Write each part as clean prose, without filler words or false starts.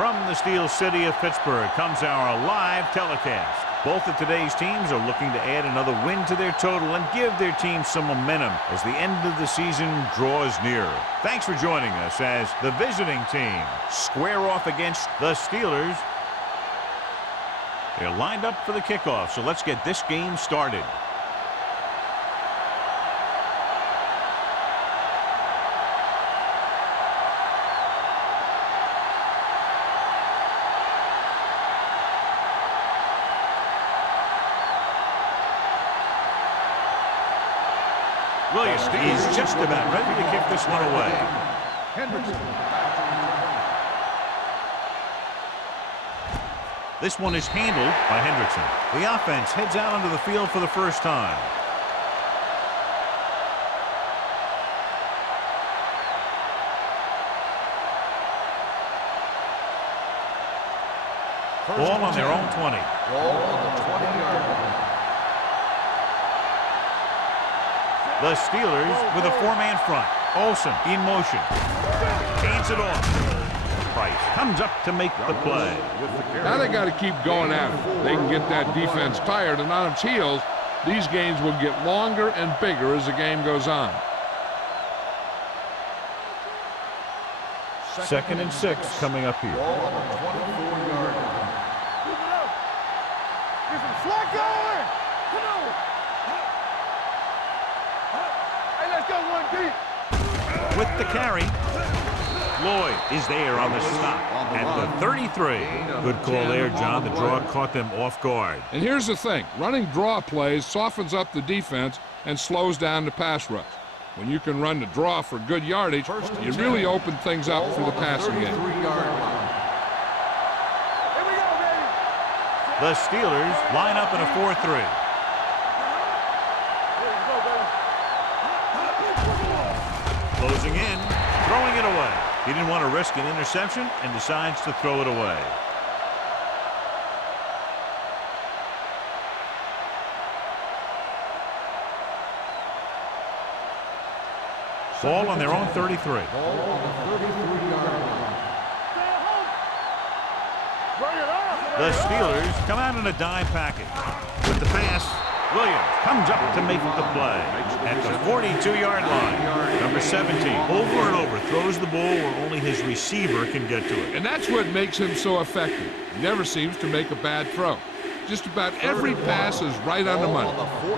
From the Steel City of Pittsburgh comes our live telecast. Both of today's teams are looking to add another win to their total and give their team some momentum as the end of the season draws nearer. Thanks for joining us as the visiting team square off against the Steelers. They're lined up for the kickoff, so let's get this game started. Williams is just about ready to kick this one away. This one is handled by Hendrickson. The offense heads out onto the field for the first time. Ball on their own 20. Ball on the 20-yard line. The Steelers with a four-man front. Olsen in motion. Hands it off. Price comes up to make the play. Now they got to keep going at it. They can get that defense tired and on its heels. These games will get longer and bigger as the game goes on. 2nd and 6 coming up here. Ball on the 24-yard line. Get some slack going. Come on. Hey, let's go one deep. With the carry, Lloyd is there on the stop at the 33. Good call there, John. The draw caught them off guard. And here's the thing. Running draw plays softens up the defense and slows down the pass rush. When you can run the draw for good yardage, you really open things up for the passing game. The Steelers line up in a 4-3. Closing in, throwing it away. He didn't want to risk an interception and decides to throw it away. Ball on their own 33. Ball on the 33-yard line. The Steelers come out in a dime package. With the pass, Williams comes up to make the play at the 42-yard line. Number 17, over and over, throws the ball where only his receiver can get to it. And that's what makes him so effective. He never seems to make a bad throw. Just about every pass is right on the money.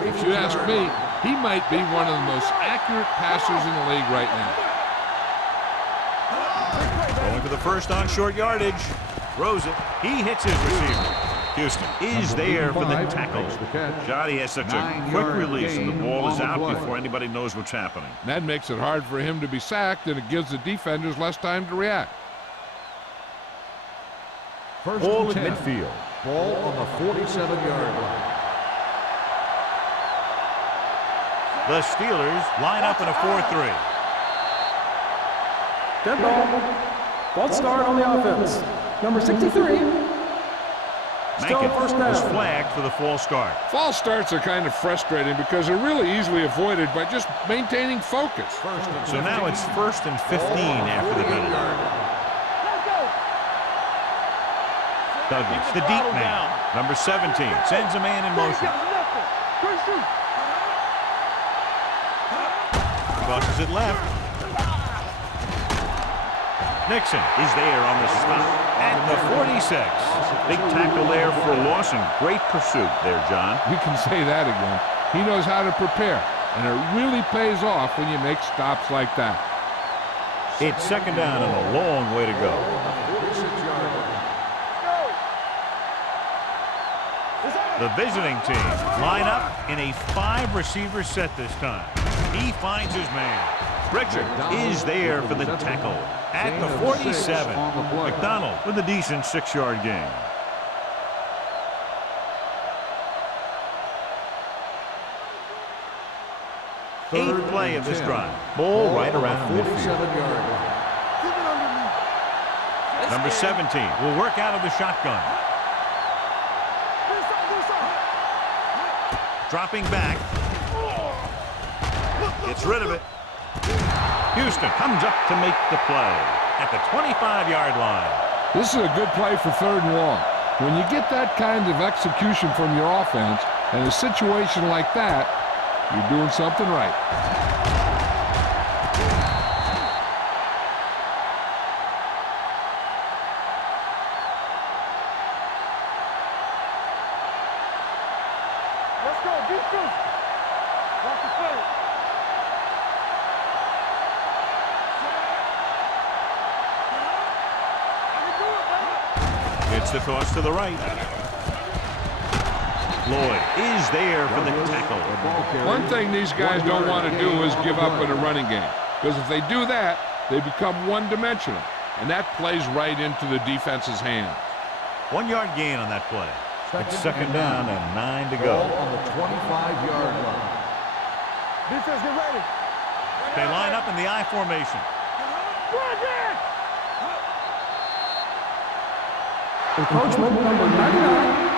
If you ask me, he might be one of the most accurate passers in the league right now. Going for the first on short yardage. Throws it. He hits his receiver. Houston is there for the tackle. Johnny has such a quick release, and the ball is out before anybody knows what's happening. That makes it hard for him to be sacked, and it gives the defenders less time to react. Ball at midfield. Ball on the 47-yard line. The Steelers line up in a 4-3. Dead ball. False start on the offense. Number 63. Mankin was flagged for the false start. False starts are kind of frustrating because they're really easily avoided by just maintaining focus. So now it's 1st and 15 after the penalty. Douglas, the deep man, number 17, sends a man in motion. Crosses it left. Nixon is there on the stop at the 46. Big tackle there for Lawson. Great pursuit there, John. You can say that again. He knows how to prepare, and it really pays off when you make stops like that. It's 2nd down and a long way to go. The visiting team line up in a 5-receiver set this time. He finds his man. Richard is there for the tackle at the 47. McDonald with a decent 6-yard gain. Eighth play of this drive. Ball right around midfield. Number 17 will work out of the shotgun. Dropping back. Gets rid of it. Houston comes up to make the play at the 25-yard line. This is a good play for 3rd and long. When you get that kind of execution from your offense in a situation like that, you're doing something right. Let's go, defense. Watch the play. It's the toss to the right. Lloyd is there for the tackle. One thing these guys don't want to do is give up in a running game, because if they do that, they become one-dimensional, and that plays right into the defense's hands. 1 yard gain on that play. It's 2nd down and 9 to go. Ball on the 25-yard line. Defense, get ready. They line up in the I formation. Encroachment number 99.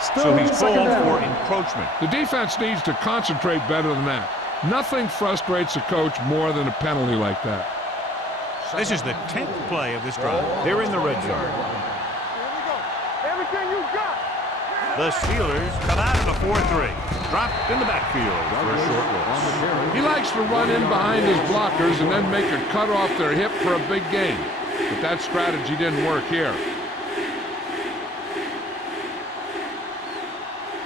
Still So he's 2nd called down. for encroachment. The defense needs to concentrate better than that. Nothing frustrates a coach more than a penalty like that. This is the 10th play of this drive. They're in the red zone. Here we go. Everything you got. The Steelers come out in a 4-3. Dropped in the backfield for a short loss. He likes to run in behind his blockers and then make a cut off their hip for a big gain. But that strategy didn't work here.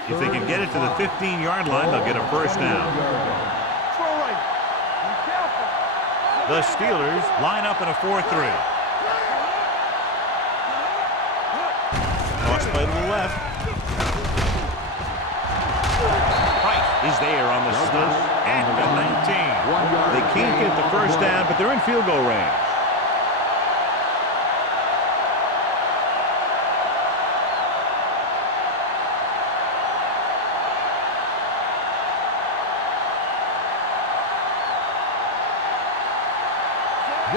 If they can get it to the 15-yard line, they'll get a 1st down. Throw right. Be careful. The Steelers line up in a 4-3. Toss play to the left. Price is there on the stop at the 19. They can't get the 1st down, but they're in field goal range.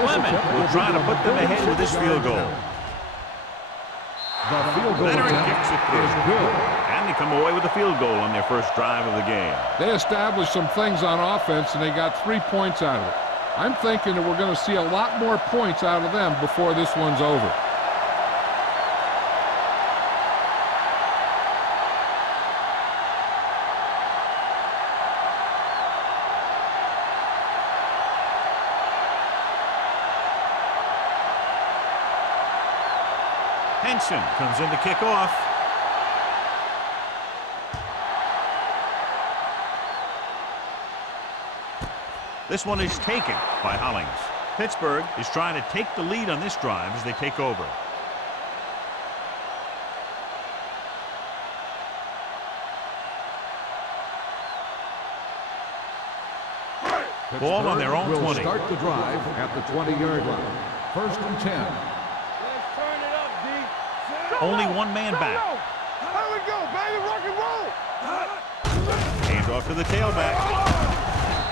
Clement will try to put them ahead with this field goal. The field goal Leonard attempt kicks it is through. good. And they come away with a field goal on their 1st drive of the game. They established some things on offense, and they got 3 points out of it. I'm thinking that we're going to see a lot more points out of them before this one's over. Henson comes in to kick off. This one is taken by Hollings. Pittsburgh is trying to take the lead on this drive as they take over. Ball on their own will 20. start the drive at the 20-yard line. 1st and 10. Let's turn it up, D. Only one man back. How we go, baby? Rock and roll. Hands off to the tailback.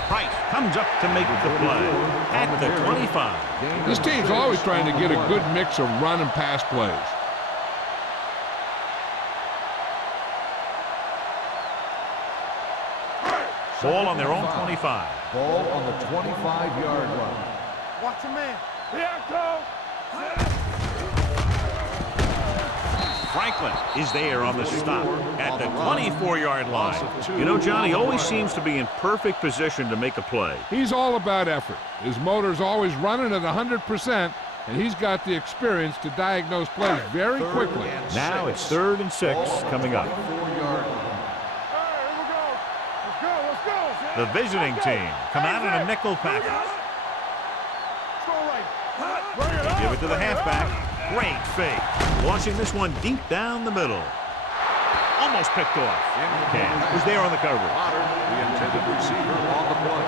Price comes up to make the play at the 25. This team's always trying to get a good mix of run and pass plays. Ball on their own 25. Ball on the 25-yard line. Watch your man. Here I come. Franklin is there on the stop at the 24-yard line. You know, John, he always seems to be in perfect position to make a play. He's all about effort. His motor's always running at 100%, and he's got the experience to diagnose plays very quickly. Now it's 3rd and 6 coming up. 4-yard line. The visiting team come out in a nickel package. They give it to the halfback. Great fake. Launching this one deep down the middle. Almost picked off. Cam was there on the coverage. The intended receiver on the play.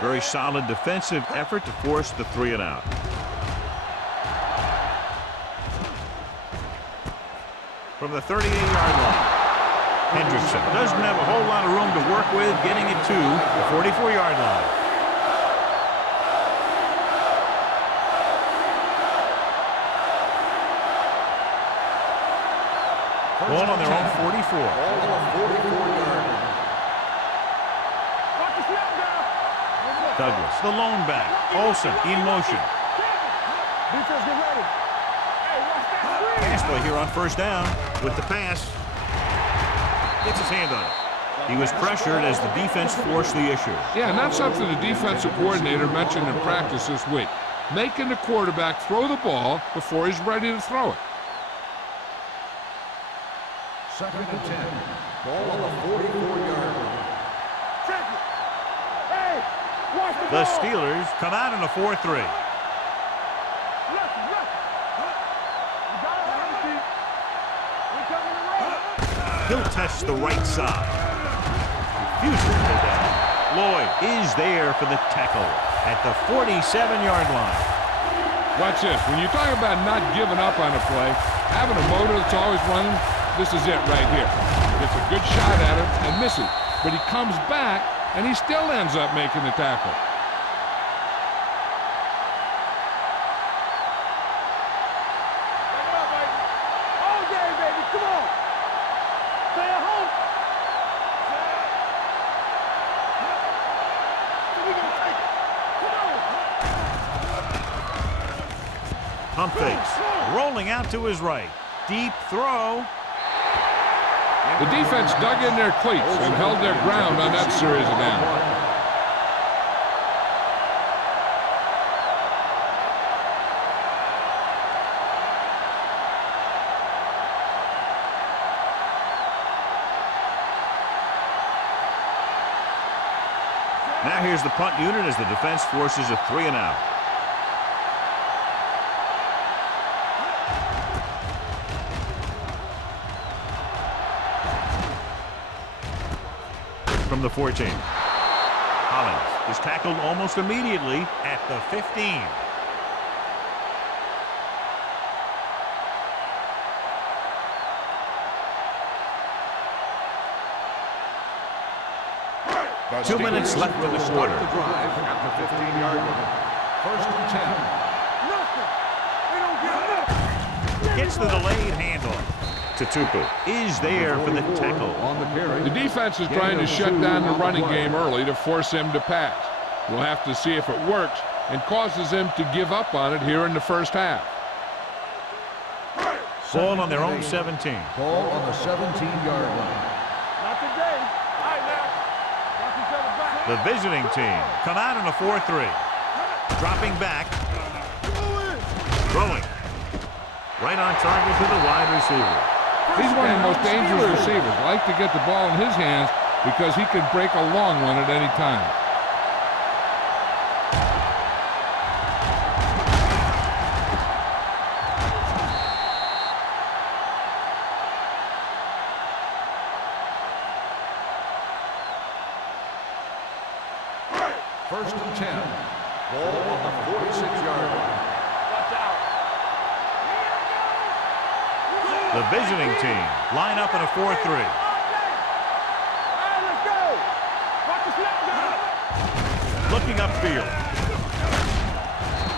Very solid defensive effort to force the 3 and out. From the 38-yard line, Hendrickson doesn't have a whole lot of room to work with, getting it to the 44-yard line. Ball on their own 44. Ball on the 44-yard line. Watch the snap down. Douglas, the lone back. Olsen in motion. Defense, get ready. Hey, watch that screen. Pass play here on first down with the pass. Gets his hand on it. He was pressured as the defense forced the issue. Yeah, and that's something the defensive coordinator mentioned in practice this week. Making the quarterback throw the ball before he's ready to throw it. 2nd and 10. Ball on the 44-yard line. Check it. Hey, watch the The ball. Steelers come out in a 4-3. Left, left. You got it, Ricky. We coming to roll. He'll test the right side. Refuses to go down. Lloyd is there for the tackle at the 47-yard line. Watch this. When you talk about not giving up on a play, having a motor that's always running, this is it right here. Gets a good shot at him and misses. But he comes back, and he still ends up making the tackle. Take it up, baby. All day, baby. Come on. Stay at home. We gonna take it. Come on. Pump fakes. Rolling out to his right. Deep throw. The defense dug in their cleats and held their ground on that series of downs. Now here's the punt unit as the defense forces a 3-and-out. From the 14. Hollins is tackled almost immediately at the 15. The 2 minutes Steelers left in the will quarter. start the drive at the 15-yard line. 1st and 10. Nothing. We don't get nothing. Gets the delayed handoff. Tupu is there for the tackle. On the carry. The defense is trying to shut down the running game early to force him to pass. We'll have to see if it works and causes him to give up on it here in the first half. Ball on their own 17. Ball on the 17-yard line. Not today. All right, now. Watch each other back. The visiting team come out in a 4-3. Dropping back. Throwing. Right on target to the wide receiver. He's one of the most dangerous receivers. Like to get the ball in his hands because he can break a long one at any time. First and 10. Ball on the 46-yard line. Watch out. The visiting team line up in a 4-3. All right, let's go. Watch the snap down. Looking upfield.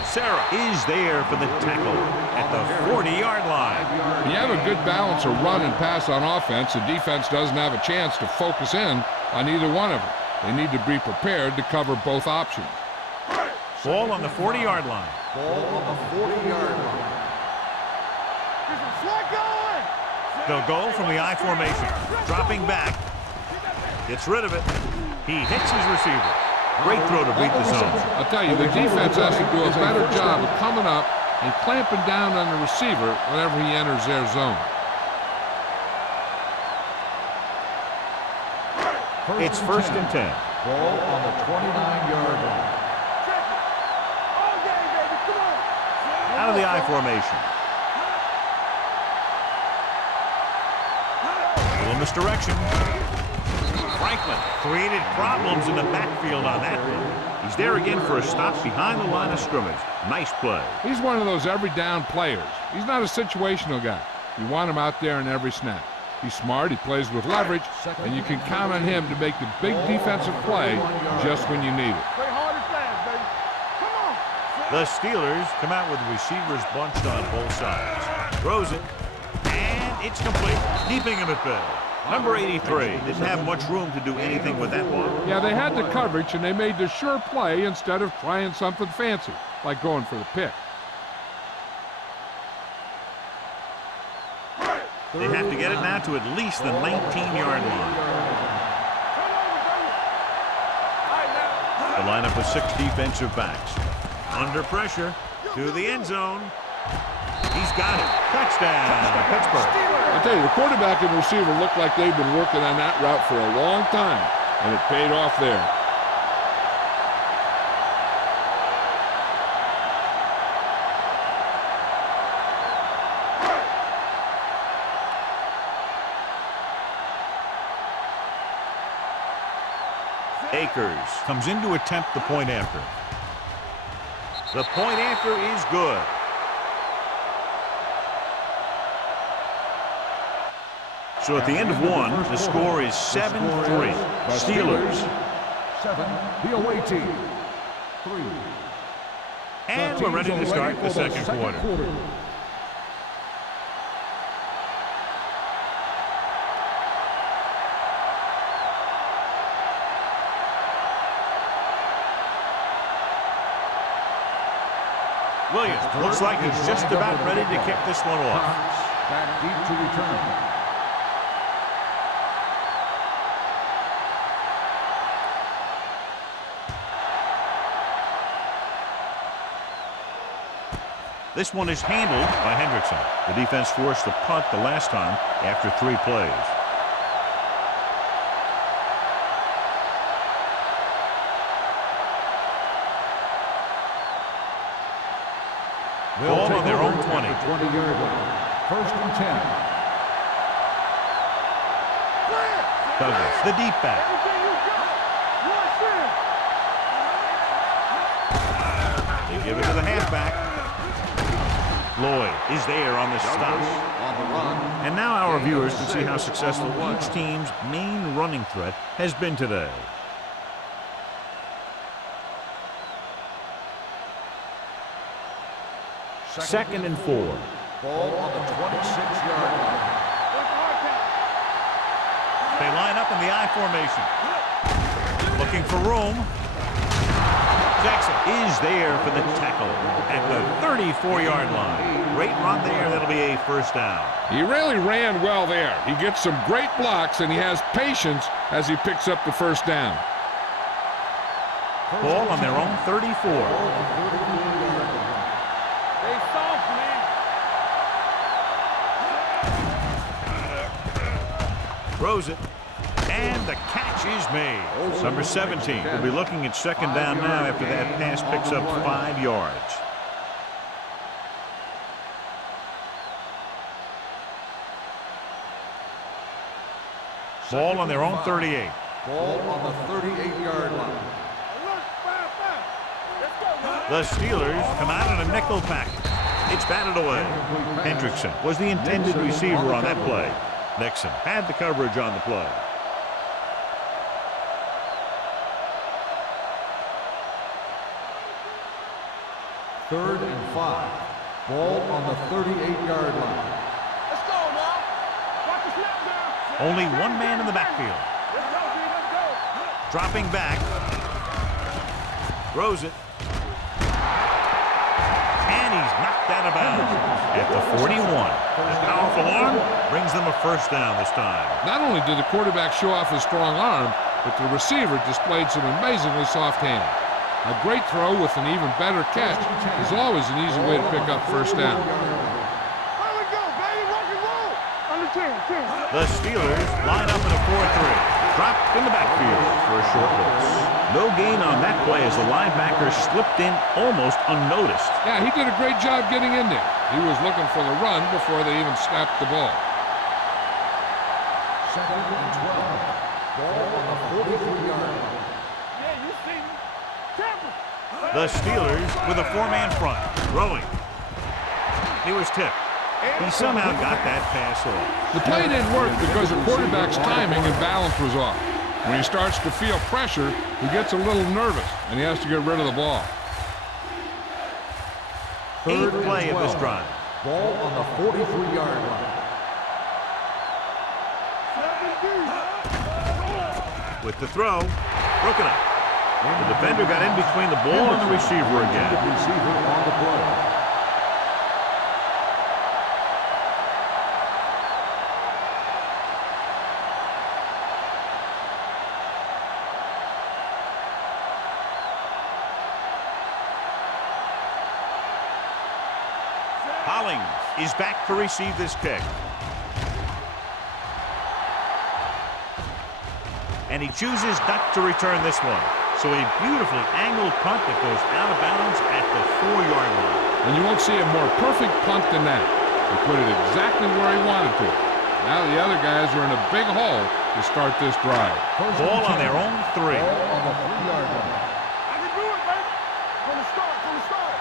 Sarah is there for the tackle at the 40-yard line. When you have a good balance of run and pass on offense, the defense doesn't have a chance to focus in on either one of them. They need to be prepared to cover both options. Ball on the 40-yard line. Ball on the 40-yard line. Get some slack going. They'll go from the I formation. Dropping back. Gets rid of it. He hits his receiver. Great throw to beat the zone. I'll tell you, the defense has to do a better job of coming up and clamping down on the receiver whenever he enters their zone. It's 1st and 10. Ball on the 29-yard line. Check it. All day, baby. Come on. Out of the I formation. A little misdirection. Franklin created problems in the backfield on that one. He's there again for a stop behind the line of scrimmage. Nice play. He's one of those every down players. He's not a situational guy. You want him out there in every snap. He's smart, he plays with leverage, and you can count on him to make the big defensive play just when you need it. Play hard and fast, baby. Come on. The Steelers come out with receivers bunched on both sides. Throws it, and It's complete, keeping him at bay. Number 83 didn't have much room to do anything with that ball. Yeah, they had the coverage, and they made the sure play instead of trying something fancy, like going for the pick. They have to get it now to at least the 19-yard line. The lineup of 6 defensive backs. Under pressure to the end zone. He's got it. Touchdown, Pittsburgh. I tell you, the quarterback and receiver look like they've been working on that route for a long time, and it paid off there. Akers comes in to attempt the point after. The point after is good. So at the end of one, the score is 7-3. Steelers. 7, the away team. 3. And we're ready to start the second quarter. Williams looks like he's just about ready to kick this one off. Back deep to return. This one is handled by Hendrickson. The defense forced a punt the last time after 3 plays. Ball on their own 20. 20-yard line. 1st and 10. Douglas, the deep back. They give it to the halfback. Lloyd is there on the stop. And now our viewers can see how successful each team's main running threat has been today. Second and 4. Ball on the 26-yard line. They line up in the I formation. Looking for room. Jackson is there for the tackle at the 34-yard line. Great run there. That'll be a first down. He really ran well there. He gets some great blocks, and he has patience as he picks up the first down. Ball on their own 34. They soft, man. Throws it. And the catch is made. Number 17 will be looking at second down now after that pass picks up 5 yards. Ball on their own 38. Ball on the 38-yard line. The Steelers come out in a nickel package. It's batted away. Hendrickson was the intended receiver on that play. Nixon had the coverage on the play. Third and 5. Ball on the 38-yard line. Let's go now. Watch the snap now. Only one man in the backfield. Let's go, dude. Let's go. Dropping back. Throws it. And he's knocked out of bounds at the 41. The powerful arm brings them a first down this time. Not only did the quarterback show off his strong arm, but the receiver displayed some amazingly soft hands. A great throw with an even better catch is always an easy way to pick up first down. Here we go, baby. Rock and roll. Under 10. The Steelers line up in a 4-3. Dropped in the backfield for a short loss. No gain on that play as the linebacker slipped in almost unnoticed. Yeah, he did a great job getting in there. He was looking for the run before they even snapped the ball. 2nd and 12. Ball on the 43-yard line. Yeah, you see me. Tampa. The Steelers with a 4-man front. Throwing. He was tipped. He somehow got that pass off. The play didn't work because the quarterback's timing and balance was off. When he starts to feel pressure, he gets a little nervous, and he has to get rid of the ball. 8th play of this drive. Ball on the 43-yard line. With the throw, broken up. The defender got in between the ball and the receiver again. The receiver on the play. Hollings is back to receive this kick. And he chooses not to return this one. So a beautifully angled punt that goes out of bounds at the 4-yard line. And you won't see a more perfect punt than that. He put it exactly where he wanted to. Now the other guys are in a big hole to start this drive. Ball on their own 3. Ball on the 3-yard line. I can do it, baby. From the start, from the start.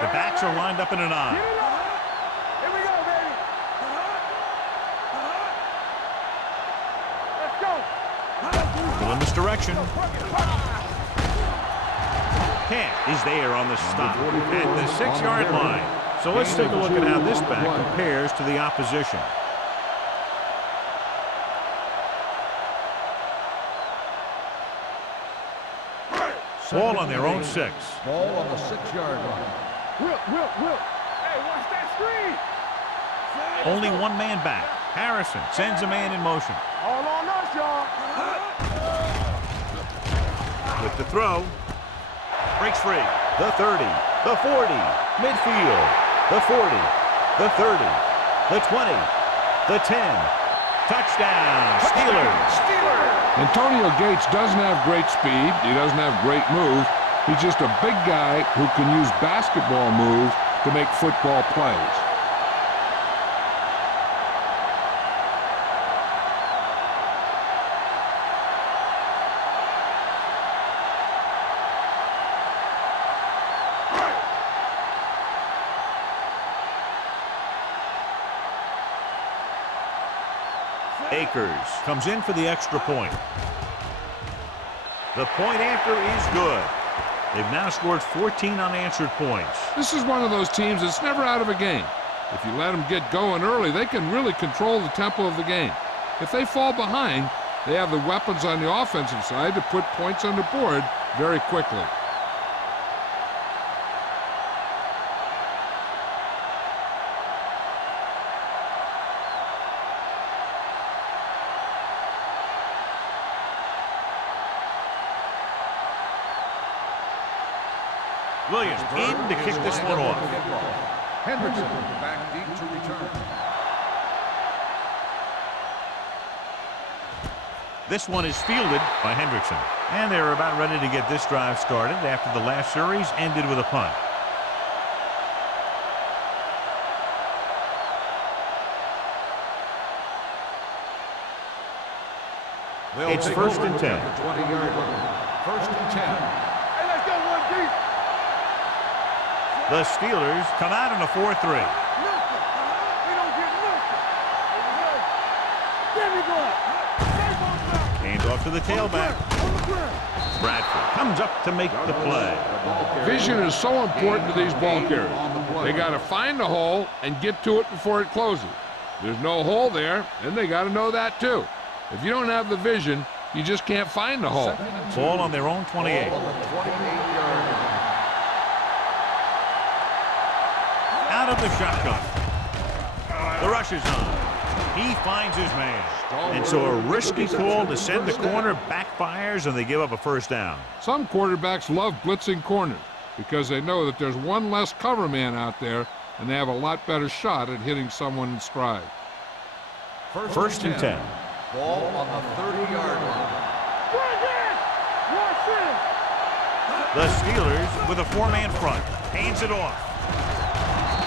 The backs are lined up in an I. Get it up. Here we go, baby. Let's go. Still in this direction. Camp is there on the stop at the 6-yard line. So let's take a look at how this back compares to the opposition. Ball on their own 6. Ball on the 6-yard line. Whip. Hey, watch that screen. Only one man back. Harrison sends a man in motion. All on us, y'all. With the throw, breaks free. The 30, the 40, midfield, the 40, the 30, the 20, the 10. Touchdown, Steelers. Antonio Gates doesn't have great speed. He doesn't have great move. He's just a big guy who can use basketball moves to make football plays. Akers comes in for the extra point. The point after is good. They've now scored 14 unanswered points. This is one of those teams that's never out of a game. If you let them get going early, they can really control the tempo of the game. If they fall behind, they have the weapons on the offensive side to put points on the board very quickly. Williams in to kick this one off. Hendrickson back deep to return. This one is fielded by Hendrickson. And they're about ready to get this drive started after the last series ended with a punt. It's 1st and 10. 20-yard line. 1st and 10. Hey, let's go, one deep. The Steelers come out in a 4-3. Nothing. We don't get nothing. There we go. Hands off to the tailback. On the ground. Bradford comes up to make the play. Vision is so important to these ball carriers. They got to find the hole and get to it before it closes. There's no hole there, and they got to know that too. If you don't have the vision, you just can't find the hole. Ball on their own 28. Ball on the 28-yard line. Out of the shotgun. The rush is on. He finds his man. And so a risky call to send the corner backfires, and they give up a first down. Some quarterbacks love blitzing corners because they know that there's one less cover man out there, and they have a lot better shot at hitting someone in stride. 1st and 10. Ball on the 30-yard line. The Steelers with a 4-man front. Hands it off.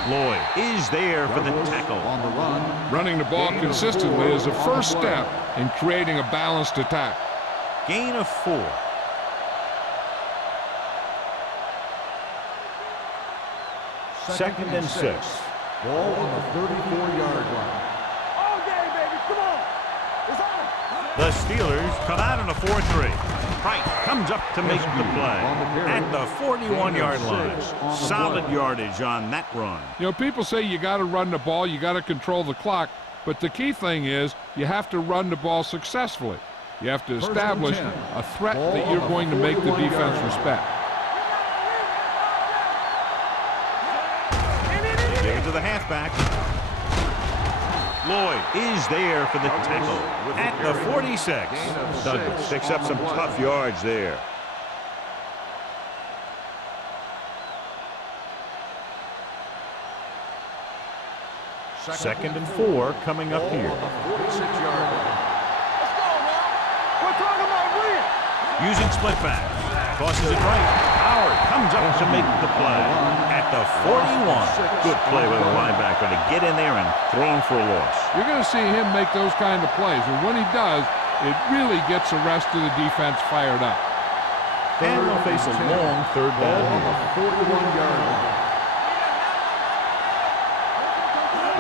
Lloyd is there for the tackle. On the run. Running the ball consistently is the first step in creating a balanced attack. Gain of 4. Second and 6. Ball on the 34-yard line. All game, baby. Come on. It's on. The Steelers come out in a 4-3. Price comes up to make the play at the 41-yard line. Solid yardage on that run. You know, people say you got to run the ball, you got to control the clock, but the key thing is you have to run the ball successfully. You have to establish a threat that you're going to make the defense respect. They give it to the halfback. Lloyd is there for the tackle at the 46. Douglas picks up some tough yards there. Second and 4 coming up here. Using split back. Tosses it right. Howard comes up to make the play at the 41. Good play by the linebacker to get in there and throw him for a loss. You're going to see him make those kind of plays, and when he does, it really gets the rest of the defense fired up. And they'll face a long third down here. 41-yard line.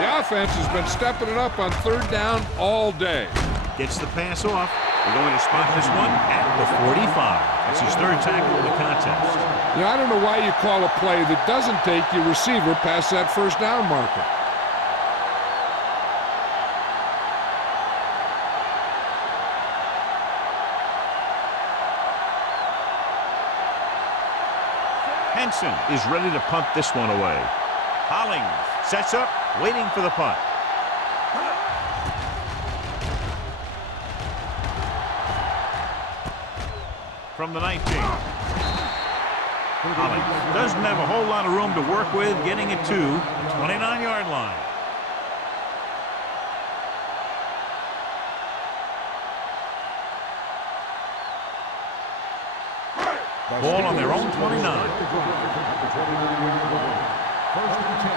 The offense has been stepping it up on third down all day. Gets the pass off. They're going to spot this one at the 45. That's his third tackle of the contest. You know, I don't know why you call a play that doesn't take your receiver past that first down marker. Henson is ready to punt this one away. Hollings sets up, waiting for the punt. From the 19. Hollings doesn't have a whole lot of room to work with, getting it to the 29-yard line. Ball on their own 29. First and 10.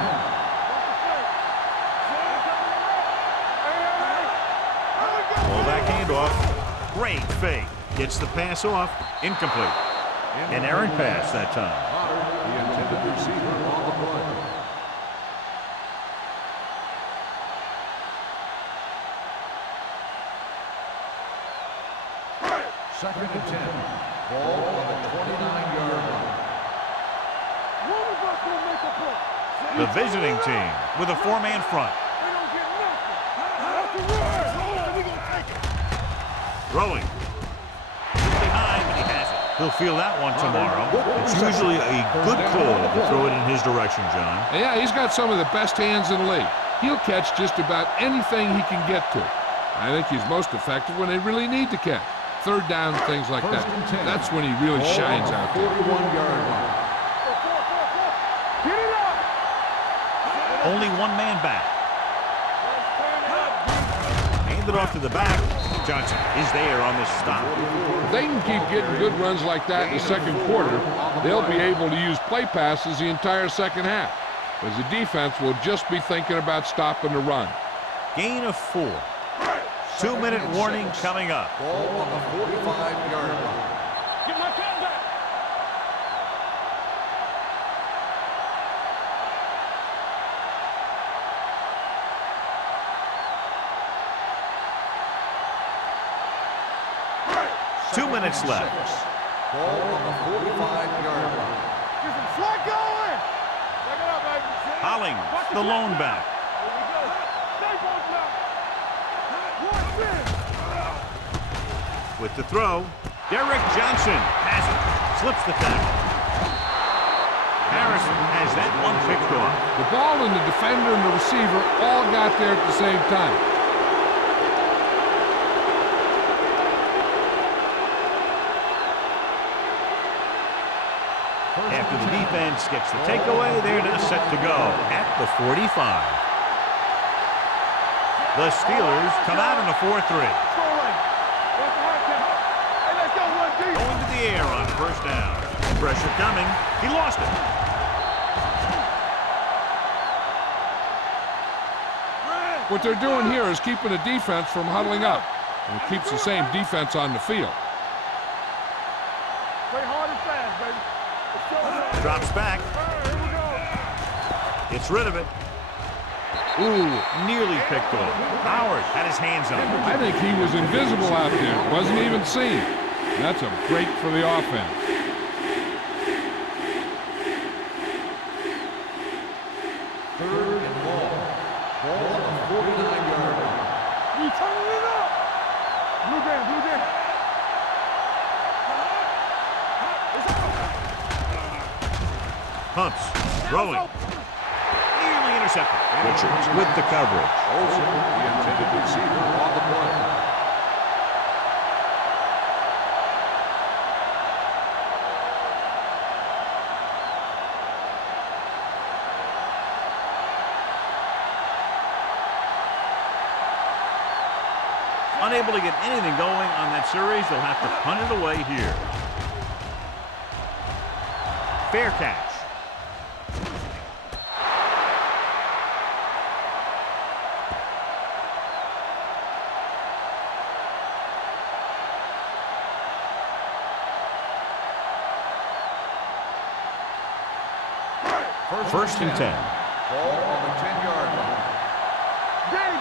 Fullback handoff. Great fake. Gets the pass off. Incomplete. An errant pass that time. The intended receiver on the play. Second and 10. Ball on the 29-yard line. The visiting team with a four-man front. Throwing. Behind, but he has it. He'll feel that one tomorrow. It's usually a good call to throw it in his direction, John. Yeah, he's got some of the best hands in the league. He'll catch just about anything he can get to. I think he's most effective when they really need to catch. Third down, things like that. That's when he really shines out there. 41-yard line. Only one man back. Hand it off to the back. Johnson is there on this stop. If they can keep getting good runs like that in the second quarter, they'll be able to use play passes the entire second half, as the defense will just be thinking about stopping the run. Gain of 4. 2-minute warning coming up. Ball on the 45-yard line. Get my gun back. Two minutes left. Ball on the 45-yard line. Get some swag going. Back it up, baby. Hollings, the lone back. Here we go. Stay both now. Watch this. With the throw, Derek Johnson has it. Slips the tackle. Harrison has that one picked off. The ball and the defender and the receiver all got there at the same time. After the defense gets the takeaway, they're now set to go at the 45. The Steelers come out in a 4-3. Going to the air on first down. Pressure coming. He lost it. What they're doing here is keeping the defense from huddling up, and it keeps the same defense on the field. Play hard and fast, baby. Drops back. Here we go. Gets rid of it. Ooh, nearly picked off. Howard had his hands on it. I think he was invisible out there. Wasn't even seen. That's a break for the offense. Third and long. Ball on the 49-yard line. You turning it up. Blue band, blue band. Pumps. Throwing. Nearly intercepted. Richards with the coverage. Olsen, the intended receiver, on the play. Unable to get anything going on that series, they'll have to punt it away here. Fair catch. First and 10. Ball on the 10-yard line. Danny.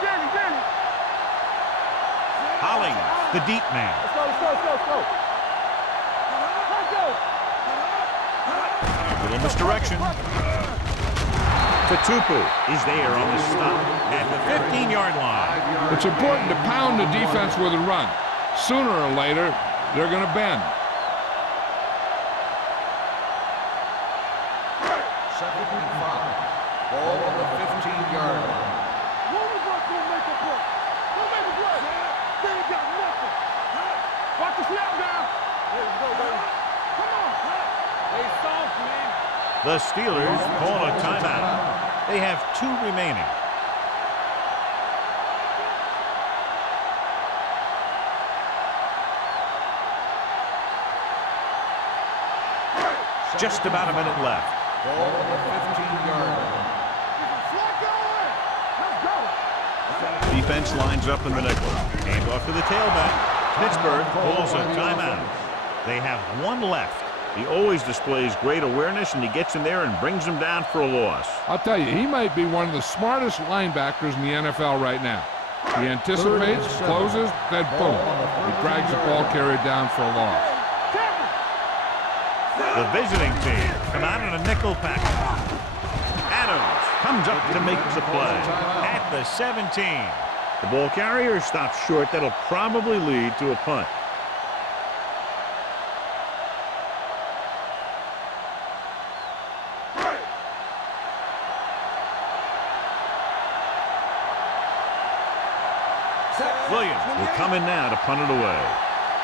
Hollings, the deep man. Let's go. Little misdirection. Tatupu is there on the stop at the 15-yard line. It's important to pound the defense with a run. Sooner or later, they're going to bend. Second and 5. Ball on the 15-yard line. Watch the snap down. There you go, baby. Come on. Hey, soft, man. The Steelers call a timeout. They have 2 remaining. Just about a minute left. Ball on the 15-yard line. Let's go. Defense lines up in the nickel. Hand off to the tailback. Pittsburgh calls a timeout. They have 1 left. He always displays great awareness, and he gets in there and brings them down for a loss. I'll tell you, he might be one of the smartest linebackers in the NFL right now. He anticipates, closes, then boom, he drags the ball carrier down for a loss. The visiting team come out in a nickel package. Adams comes up to make the play at the 17. The ball carrier stops short. That'll probably lead to a punt. Williams will come in now to punt it away.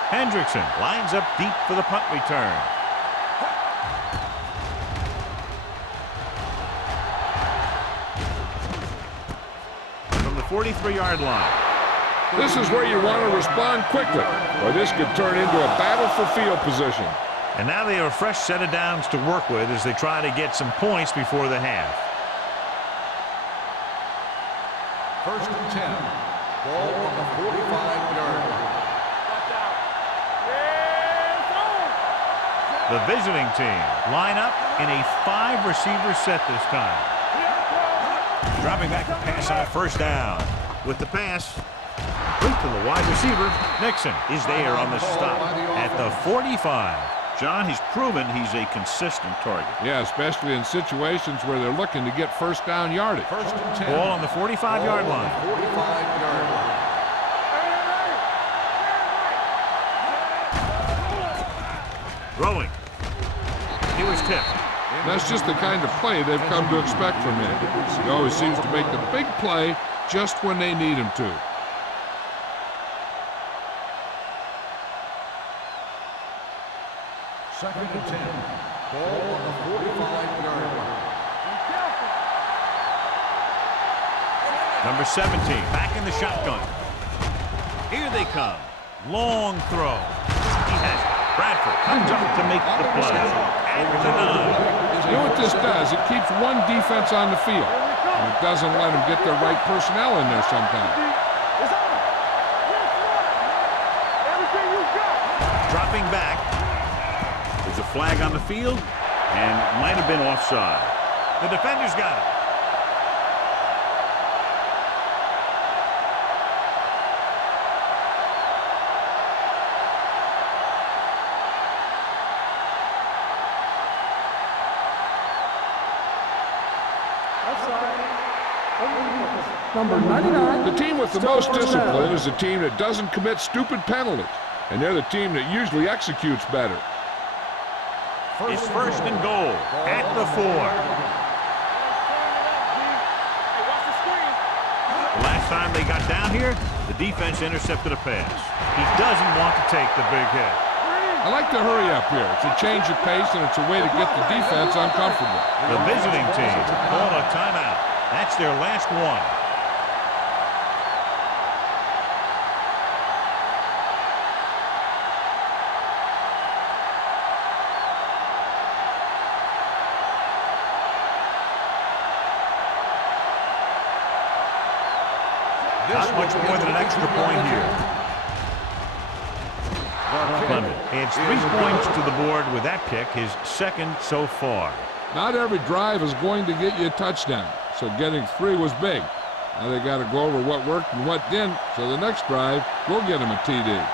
Hendrickson lines up deep for the punt return. From the 43-yard line. This is where you want to respond quickly, or this could turn into a battle for field position. And now they have a fresh set of downs to work with as they try to get some points before the half. First and 10. Ball on the 45-yard line. Watch out. Yeah, The visiting team line up in a 5-receiver set this time. Dropping back to pass on a first down. With the pass, complete to the wide receiver. Nixon is there on the stop at the 45. John, he's proven he's a consistent target. Yeah, especially in situations where they're looking to get first down yardage. First and 10. Ball on the 45-yard line. 45-yard line. Throwing. He was tipped. That's just the kind of play they've come to expect from him. He always seems to make the big play just when they need him to. Second and 10. Ball on the 45-yard line. Number 17 back in the shotgun. Here they come. Long throw. He has it. Bradford comes up to make the play. At the 9. You know what this does? It keeps one defense on the field, and it doesn't let them get their right personnel in there sometimes. It's on. Everything you got. Dropping back. There's a flag on the field, and might have been offside. The defender's got it. Number 99. The team with the most discipline is the team that doesn't commit stupid penalties, and they're the team that usually executes better. It's first and goal at the 4. The last time they got down here, the defense intercepted a pass. He doesn't want to take the big hit. I like to hurry up here. It's a change of pace, and it's a way to get the defense uncomfortable. The visiting team call a timeout. That's their last one. Not much more than an extra point here. Clement adds 3 points to the board with that kick, his second so far. Not every drive is going to get you a touchdown, so getting 3 was big. Now they got to go over what worked and what didn't, so the next drive will get him a TD.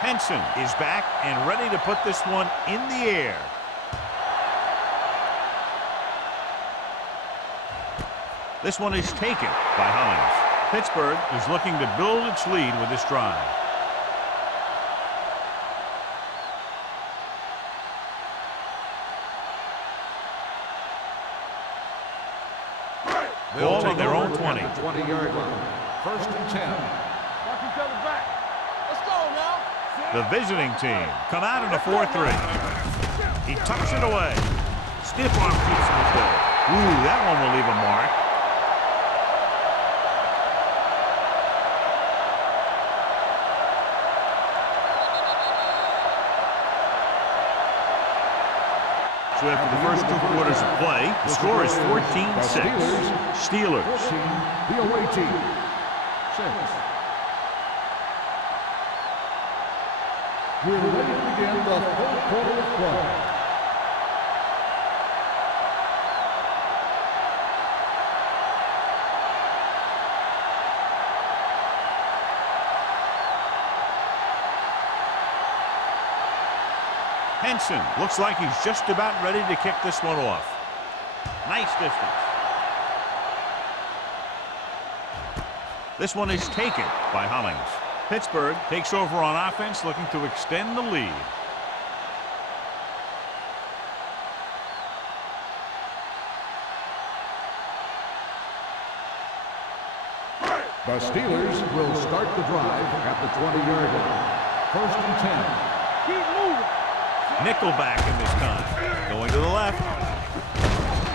Henson is back and ready to put this one in the air. This one is taken by Hines. Pittsburgh is looking to build its lead with this drive. Ball on their own 20. 20-yard line. First and 10. Watch each other back. Let's go now. The visiting team come out in a 4-3. He tucks it away. Stiff arm keeps him at bay. Ooh, that one will leave a mark. So after the first 2 quarters of play, the score is 14-6. Steelers. The away team. 6. We're ready to begin the 4th quarter of play. Henson looks like he's just about ready to kick this one off. Nice distance. This one is taken by Hollings. Pittsburgh takes over on offense, looking to extend the lead. The Steelers will start the drive at the 20-yard line. First and 10. Keep moving. Nickelback in this time. Going to the left.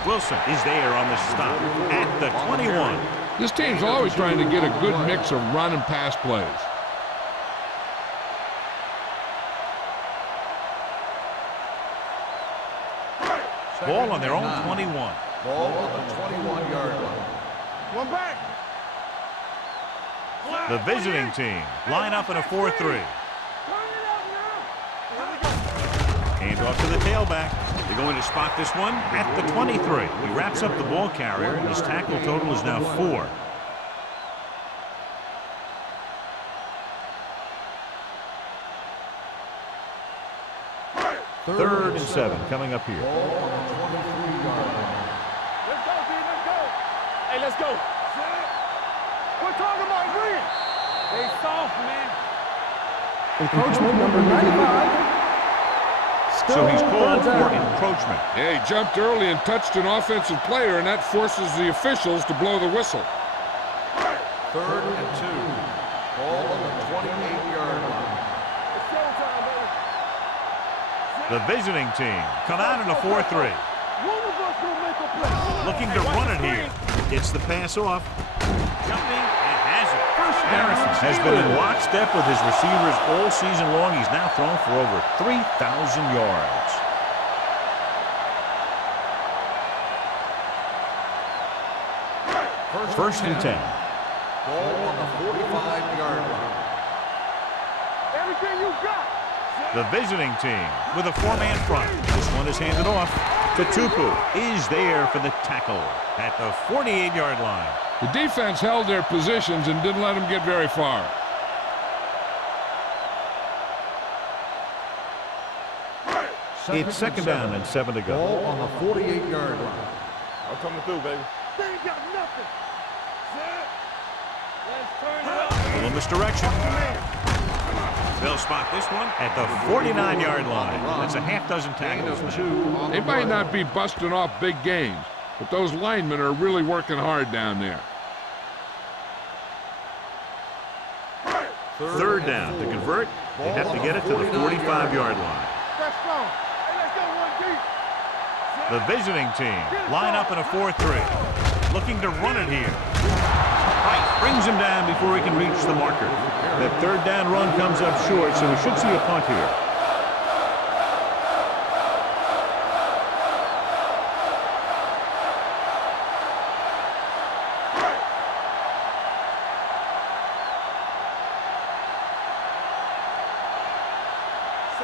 Wilson is there on the stop at the 21. This team's always trying to get a good mix of run and pass plays. Ball on their own 21. Ball on the 21-yard line. One back. The visiting team line up in a 4-3. Turn it up now. Hand off to the tailback. They're going to spot this one at the 23. He wraps up the ball carrier, and his tackle total is now 4. Third and 7 coming up here. Ball on the 23-yard line. Let's go, D. Let's go. Hey, let's go. We're talking about green. They soft, man. Encroachment number 95. So he's called for encroachment. Yeah, he jumped early and touched an offensive player, and that forces the officials to blow the whistle. Third and 2. Ball on the 28-yard line. It's showtime, baby. The visiting team come out in a 4-3. One of us will make a play. Looking to run it here. Gets the pass off. Jumping and has it. Harrison has been in lockstep with his receivers all season long. He's now thrown for over 3,000 yards. First and 10. Ball on the 45-yard line. Everything you got. The visiting team with a 4-man front. This one is handed off. Tupu is there for the tackle at the 48-yard line. The defense held their positions and didn't let them get very far. It's second down and 7 to go. Ball on the 48-yard line. I'm coming through, baby. They ain't got nothing. Let's turn it up. A little misdirection. They'll spot this one at the 49-yard line. That's a half dozen tackles. They might not be busting off big gains, but those linemen are really working hard down there. Third down. To convert, they have to get it to the 45-yard line. Let's go. Hey, let's go one deep. The visiting team line up in a 4-3. Looking to run it here. Right, brings him down before he can reach the marker. That third down run comes up short, so we should see a punt here.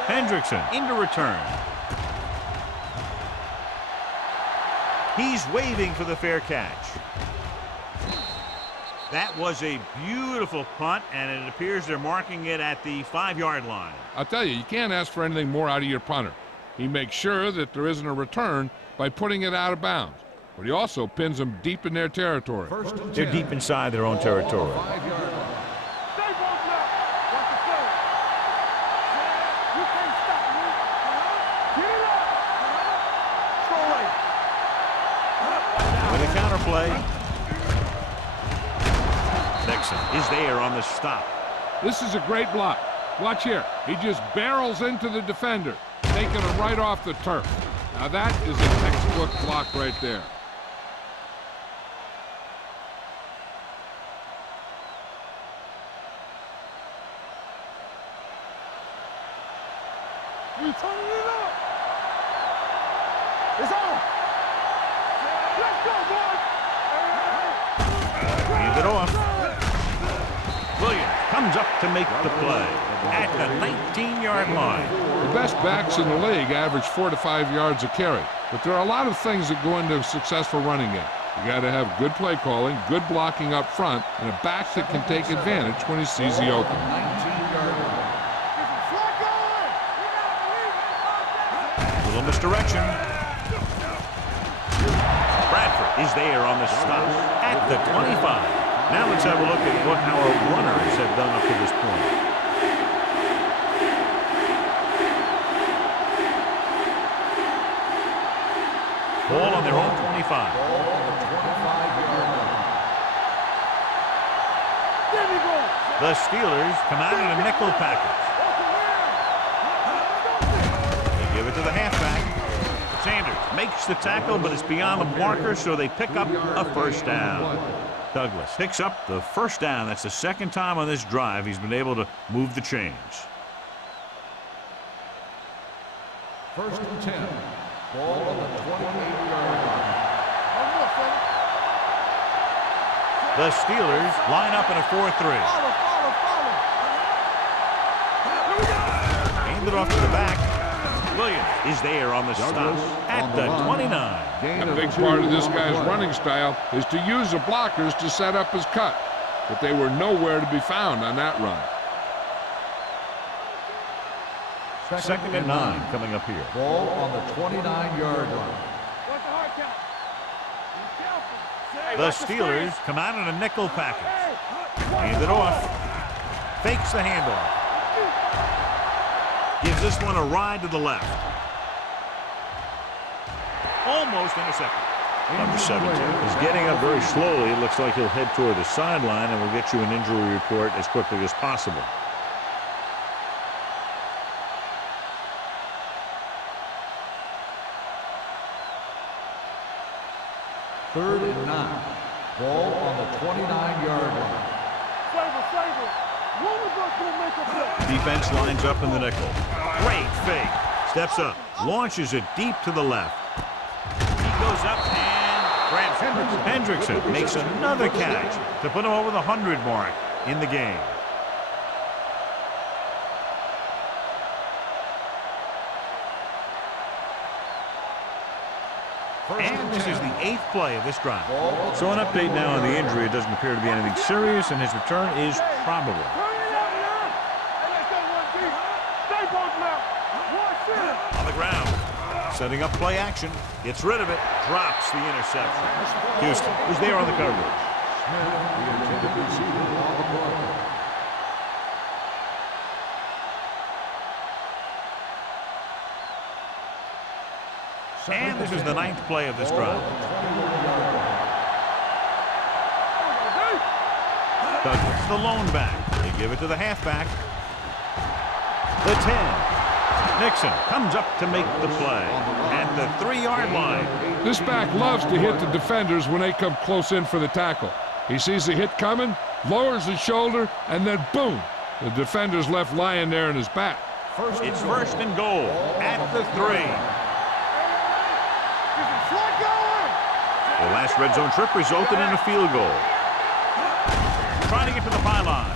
Hendrickson into return. He's waving for the fair catch. That was a beautiful punt, and it appears they're marking it at the 5-yard line. I'll tell you, you can't ask for anything more out of your punter. He makes sure that there isn't a return by putting it out of bounds, but he also pins them deep in their territory. They're deep inside their own territory. Stay both left. Watch the play. You can't stop me. Get it up. Throw away. With a counterplay. Nixon is there on the stop. This is a great block. Watch here. He just barrels into the defender, taking him right off the turf. Now that is a textbook block right there. You turning it up. It's on. Let's go, boys. Hand it off. Williams comes up to make the play at the 19-yard line. The best backs in the league average 4 to 5 yards a carry, but there are a lot of things that go into a successful running game. You got to have good play calling, good blocking up front, and a back that can take advantage when he sees the open. A little misdirection. Bradford is there on the stop at the 25. Now let's have a look at what our runners have done up to this point. Ball on their own 25. The Steelers come out in a nickel package. They give it to the halfback. Sanders makes the tackle, but it's beyond the marker, so they pick up a first down. Douglas picks up the first down. That's the second time on this drive he's been able to move the chains. First and 10. Ball on the 28-yard line. The Steelers line up in a 4-3. Hand it off to the back. Williams is there on the stop at the 29. A big part of this guy's running style is to use the blockers to set up his cut, but they were nowhere to be found on that run. Second and 9 coming up here. Ball on the 29-yard line. The Steelers come out in a nickel package. Hand it off. Fakes the handoff. Gives this one a ride to the left. Almost intercepted. Number 17 is getting up very slowly. It looks like he'll head toward the sideline, and we'll get you an injury report as quickly as possible. Third and 9. Ball on the 29-yard line. Defense lines up in the nickel. Great fake. Steps up. Launches it deep to the left. He goes up and grabs Hendrickson. Makes another catch to put him over the 100 mark in the game. And this is the 8th play of this drive. So an update now on the injury. It doesn't appear to be anything serious, and his return is probable. On the ground. Setting up play action. Gets rid of it. Drops the interception. Houston is there on the coverage. Smith, the intended receiver, on the play. And this is the 9th play of this drive. Douglas, the lone back. They give it to the halfback. The 10. Nixon comes up to make the play at the 3-yard line. This back loves to hit the defenders when they come close in for the tackle. He sees the hit coming, lowers his shoulder, and then boom, the defender's left lying there in his back. It's first and goal at the 3. The last red zone trip resulted in a field goal. Trying to get to the pylon.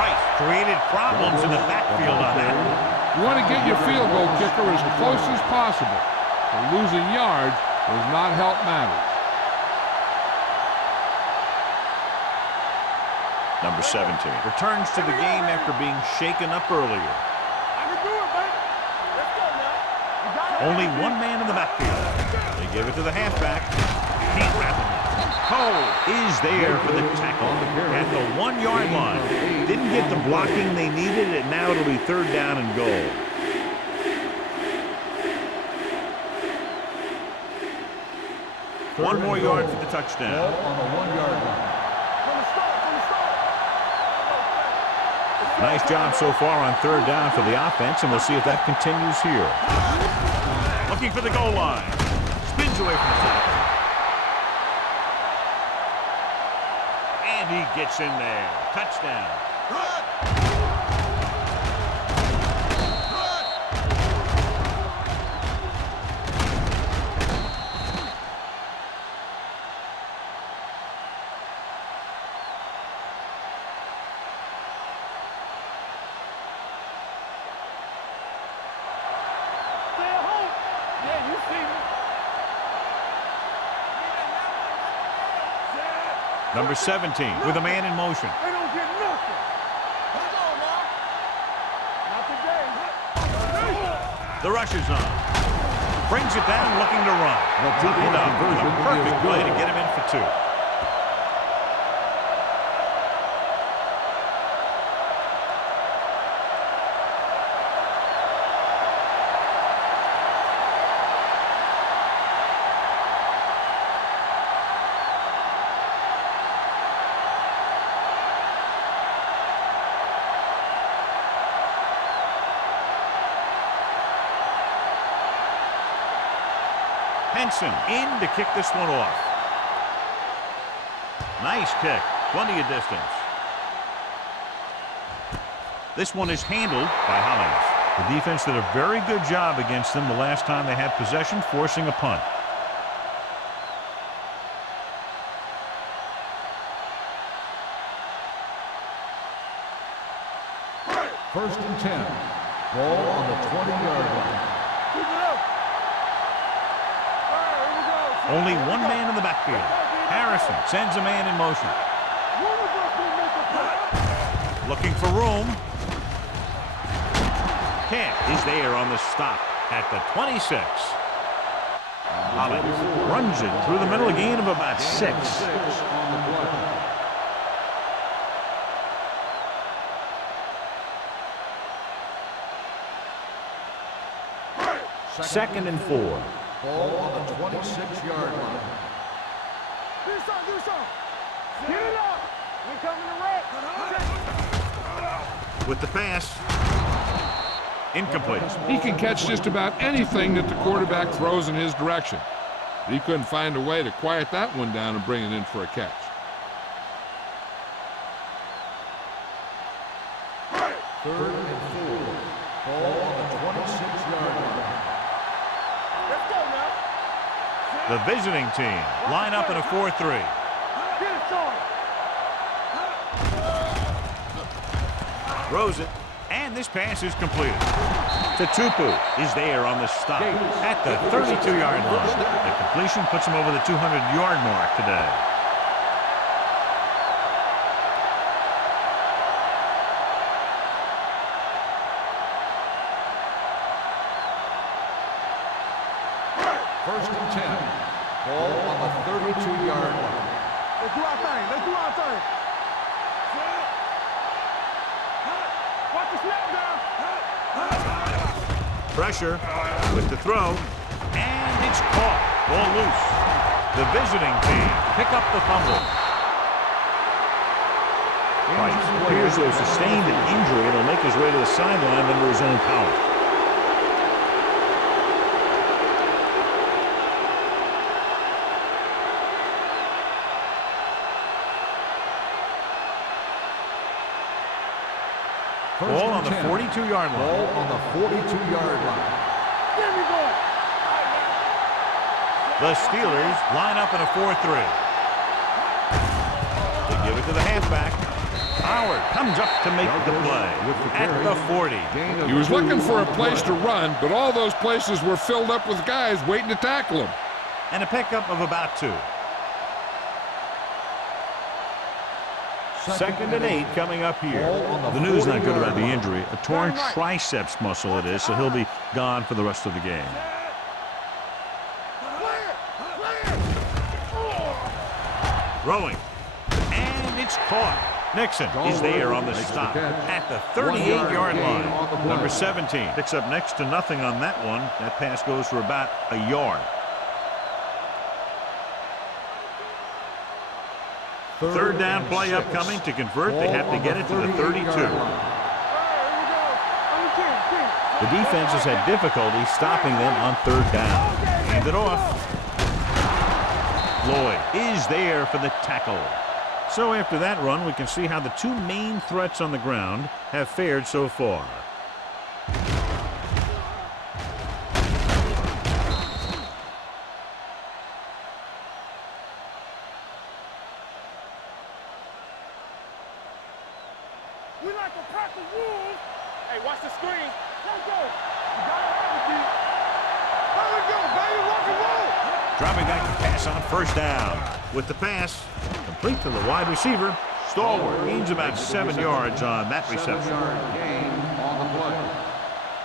Price created problems in the backfield on that. You want to get your field goal kicker as close as possible. But losing yards does not help matters. Number 17 returns to the game after being shaken up earlier. I can do it, baby. Let's go now. Only one man in the backfield. They give it to the halfback. Can't wrap it. Cole is there for the tackle at the 1-yard line. Didn't get the blocking they needed, and now it'll be 3rd down and goal. One more yard for the touchdown. On the 1-yard line. Nice job so far on 3rd down for the offense, and we'll see if that continues here. Looking for the goal line. Spins away from the tackle. And he gets in there. Touchdown. Number 17 with a man in motion. They don't get nothing. Let's go now. Not today. The rush is on. Brings it down, looking to run. Tied up. A perfect play to get him in for 2. Henson in to kick this one off. Nice kick. Plenty of distance. This one is handled by Hollins. The defense did a very good job against them the last time they had possession, forcing a punt. First and 10. Ball on the 20-yard line. Keep it up. All right, here we go. Only one man in the backfield. Harrison sends a man in motion. Looking for room. Camp is there on the stop at the 26. Hollins runs it through the middle, a gain of about 6. On the play. Second and 4. Ball on the 26-yard line. Do something, do something. Get it up. We coming to wreck. With the pass. Incomplete. He can catch just about anything that the quarterback throws in his direction. But he couldn't find a way to quiet that one down and bring it in for a catch. Third and 4. Ball on the 26-yard line. Let's go now. The visiting team line up in a 4-3. Get it started. Throws it, and this pass is completed. Tatupu is there on the stop at the 32-yard line. The completion puts him over the 200-yard mark today. First and 10. Ball on the 32-yard line. Let's do our thing. Let's do our thing. Watch the snap down. Pressure with the throw, and it's caught. Ball loose. The visiting team pick up the fumble. Price appears to have sustained an injury and will make his way to the sideline under his own power. Ball on the 42-yard line. Ball on the 42-yard line. There we go. The Steelers line up in a 4-3. They give it to the halfback. Howard comes up to make the play at the 40. He was looking for a place to run, but all those places were filled up with guys waiting to tackle him. And a pickup of about 2. Second and 8 coming up here. The news not good about the injury. A torn triceps muscle it is, so he'll be gone for the rest of the game. Throwing. And it's caught. Nixon is there on the stop at the 38-yard line. Number 17 picks up next to nothing on that one. That pass goes for about a yard. Third down play upcoming. To convert, they have to get it to the 32. The defense has had difficulty stopping them on third down. Hand it off. Lloyd is there for the tackle. So after that run, we can see how the two main threats on the ground have fared so far. We like to pack the wolves. Hey, watch the screen. Let's go. You got it right, dude. There we go, baby. Rock and roll. Dropping back to pass on first down. With the pass, complete to the wide receiver. Stallworth gains about 7 yards on that reception. 7-yard gain on the play.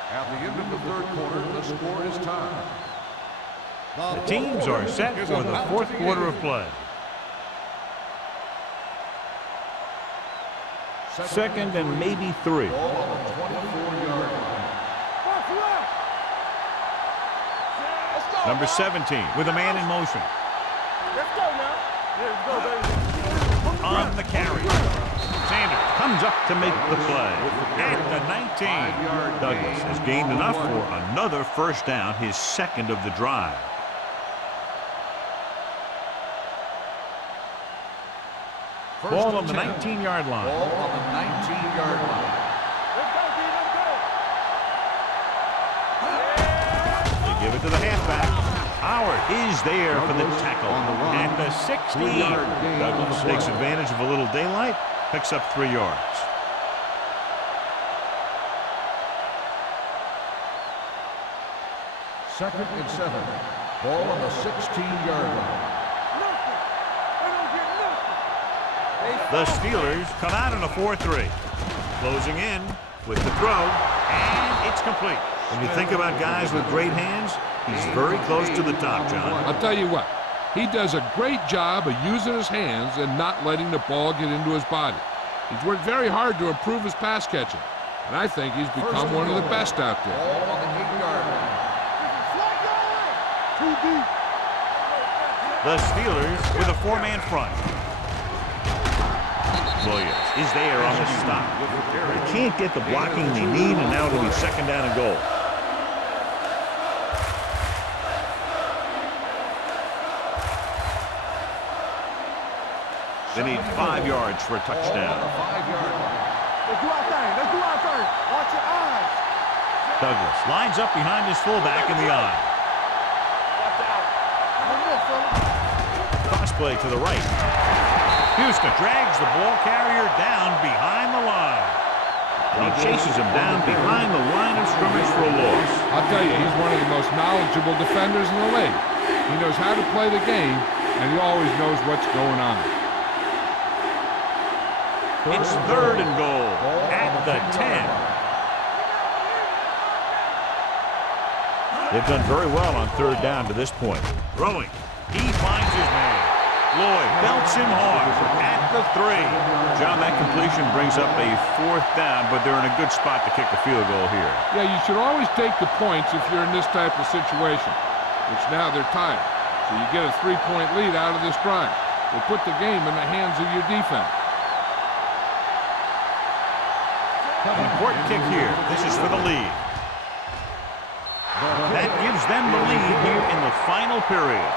At the end of the third quarter, the score is tied. The teams are set for the fourth quarter of play. Second and maybe 3. Ball on the 24-yard line. Watch left. Let's go. Number 17 with a man in motion. Let's go now. Let's go, baby. On the carry. Sanders comes up to make the play at the 19. Douglas has gained enough for another first down, his second of the drive. Ball on the 19-yard line. Ball on the 19-yard line. Let's go, D. Let's go. They give it to the halfback. Howard is there for the tackle at the 16. Douglas takes advantage of a little daylight, picks up 3 yards. Second and 7. Ball on the 16-yard line. Nothing. They don't get nothing. The Steelers come out in a 4-3. Closing in with the throw, and it's complete. When you think about guys with great hands, he's very close to the top, John. I'll tell you what, he does a great job of using his hands and not letting the ball get into his body. He's worked very hard to improve his pass catching, and I think he's become one of the best out there. Ball on the 8-yard line. Flag going. Too deep. The Steelers with a 4-man front. Williams is there on the stop. They can't get the blocking they need, and now it'll be second down and goal. They need 5 yards for a touchdown. Ball on the 5-yard line. Let's do our thing. Let's do our thing. Watch your eyes. Douglas lines up behind his fullback in the eye. Watch out. One more, fella. Cross play to the right. Houston drags the ball carrier down behind the line. And he chases him down behind the line of scrimmage for a loss. I'll tell you, he's one of the most knowledgeable defenders in the league. He knows how to play the game, and he always knows what's going on. It's third and goal at the 10. They've done very well on third down to this point. Throwing. He finds his man. Lloyd belts him hard at the 3. John, that completion brings up a 4th down, but they're in a good spot to kick a field goal here. Yeah, you should always take the points if you're in this type of situation, which now they're tied. So you get a 3-point lead out of this drive. They put the game in the hands of your defense. An important kick here. This is for the lead. That gives them the lead here in the final period.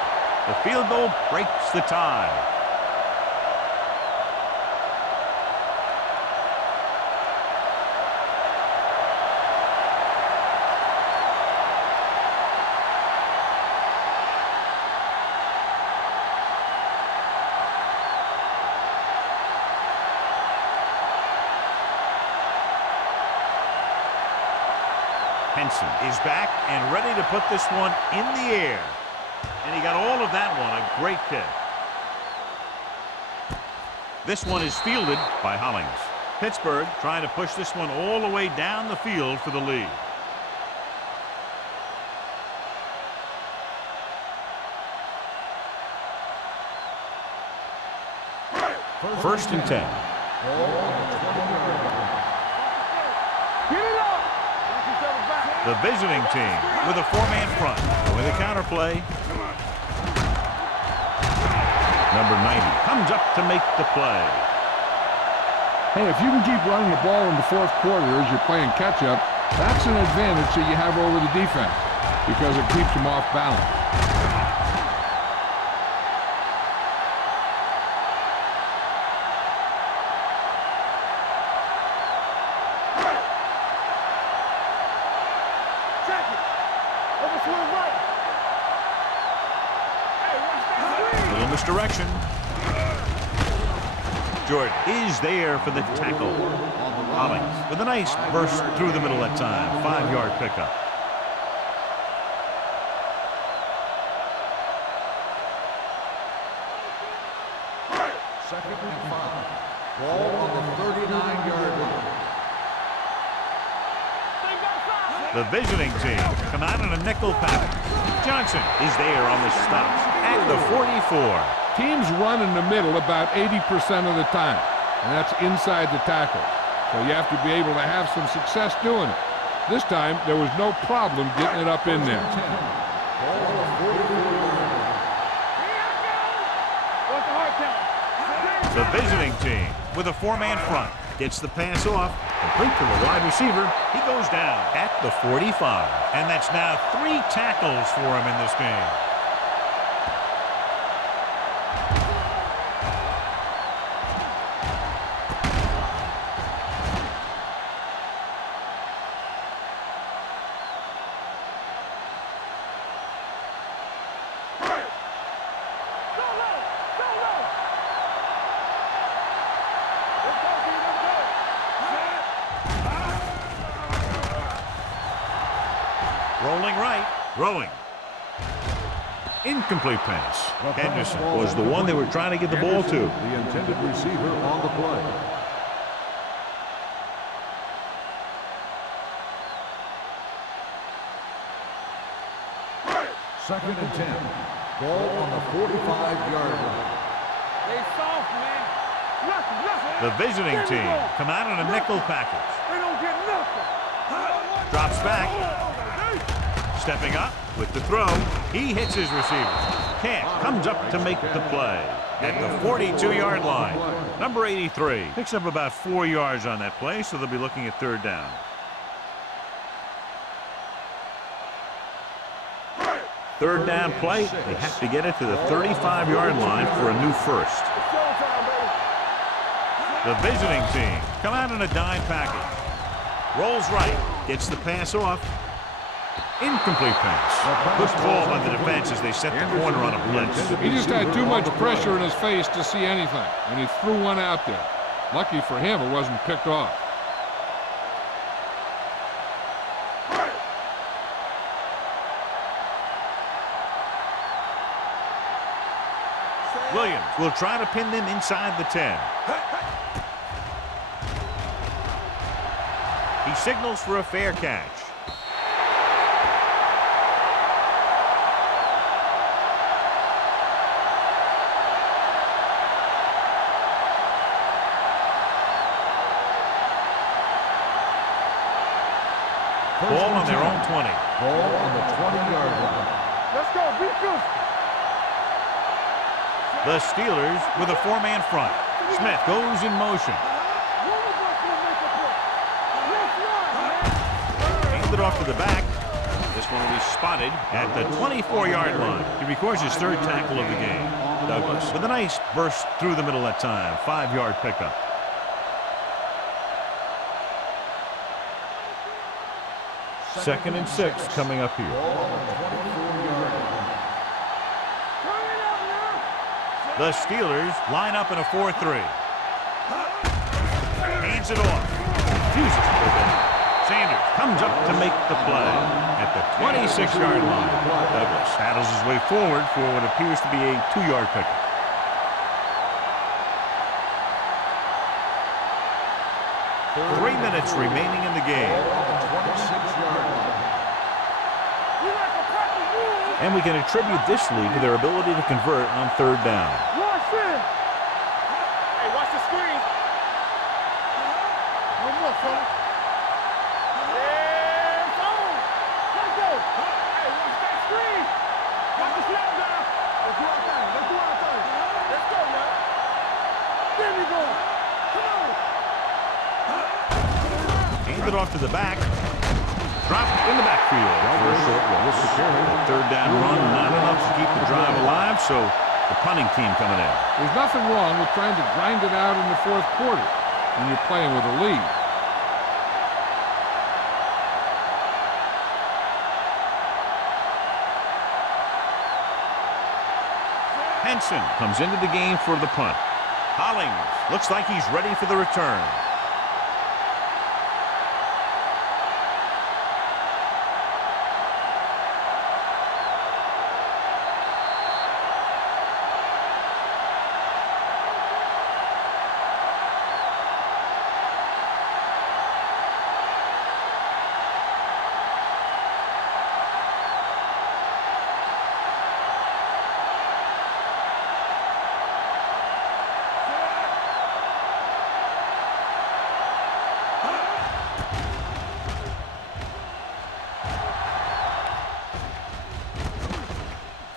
The field goal breaks the tie. Henson is back and ready to put this one in the air. And he got all of that one. A great kick. This one is fielded by Hollings. Pittsburgh trying to push this one all the way down the field for the lead. First and 10. The visiting team with a 4-man front. With a counter play. Number 90 comes up to make the play. Hey, if you can keep running the ball in the 4th quarter as you're playing catch-up, that's an advantage that you have over the defense because it keeps them off balance. Little misdirection. Jordan is there for the tackle. Hollings with a nice burst through the middle that time. 5-yard pickup. Second and 5. Ball on the 39-yard line. The visiting team come out in a nickel package. Johnson is there on the stop at the 44. Teams run in the middle about 80% of the time, and that's inside the tackle. So you have to be able to have some success doing it. This time, there was no problem getting it up in there. The visiting team with a 4-man front gets the pass off, complete to the wide receiver. He goes down at the 45, and that's now 3 tackles for him in this game. Rolling right, throwing. Incomplete pass. Henderson was the one they were trying to get the ball to. The intended receiver on the play. Second and 10. Ball on the 45-yard line. They soft, man. The visiting team come out in a nickel package. They don't get nothing. Drops back. Stepping up with the throw. He hits his receiver. Camp comes up to make the play at the 42-yard line. Number 83 picks up about 4 yards on that play, so they'll be looking at third down. Third down play. They have to get it to the 35-yard line for a new first. The visiting team come out in a dime package. Rolls right. Gets the pass off. Incomplete pass. Good call by the defense as they set the corner on a blitz. He just had too much pressure in his face to see anything, and he threw one out there. Lucky for him, it wasn't picked off. Williams will try to pin them inside the 10. He signals for a fair catch. 20. Ball on the 20-yard line. Let's go. Be good. The Steelers with a four-man front. Smith goes in motion. Handed off to the back. This one will be spotted at the 24-yard line. He records his third tackle of the game. Douglas with a nice burst through the middle that time. 5-yard pickup. Second and 6 coming up here. The Steelers line up in a 4-3. Hands it off. Fuses to the ball. Sanders comes up to make the play at the 26-yard line. Douglas paddles his way forward for what appears to be a 2-yard pickup. Three minutes remaining in the game. And we can attribute this lead to their ability to convert on third down. Hey, watch the screen. One more, fella. Yeah, phone. Let's go. Hey, watch that screen. Watch the snap down. Let's do our thing. Let's do our thing. Let's go, man. There we go. Come on. Handed off to the back. Dropped in the backfield for a short one. The third down run, not enough to keep the drive alive, so the punting team coming in. There's nothing wrong with trying to grind it out in the fourth quarter when you're playing with a lead. Henson comes into the game for the punt. Hollings looks like he's ready for the return.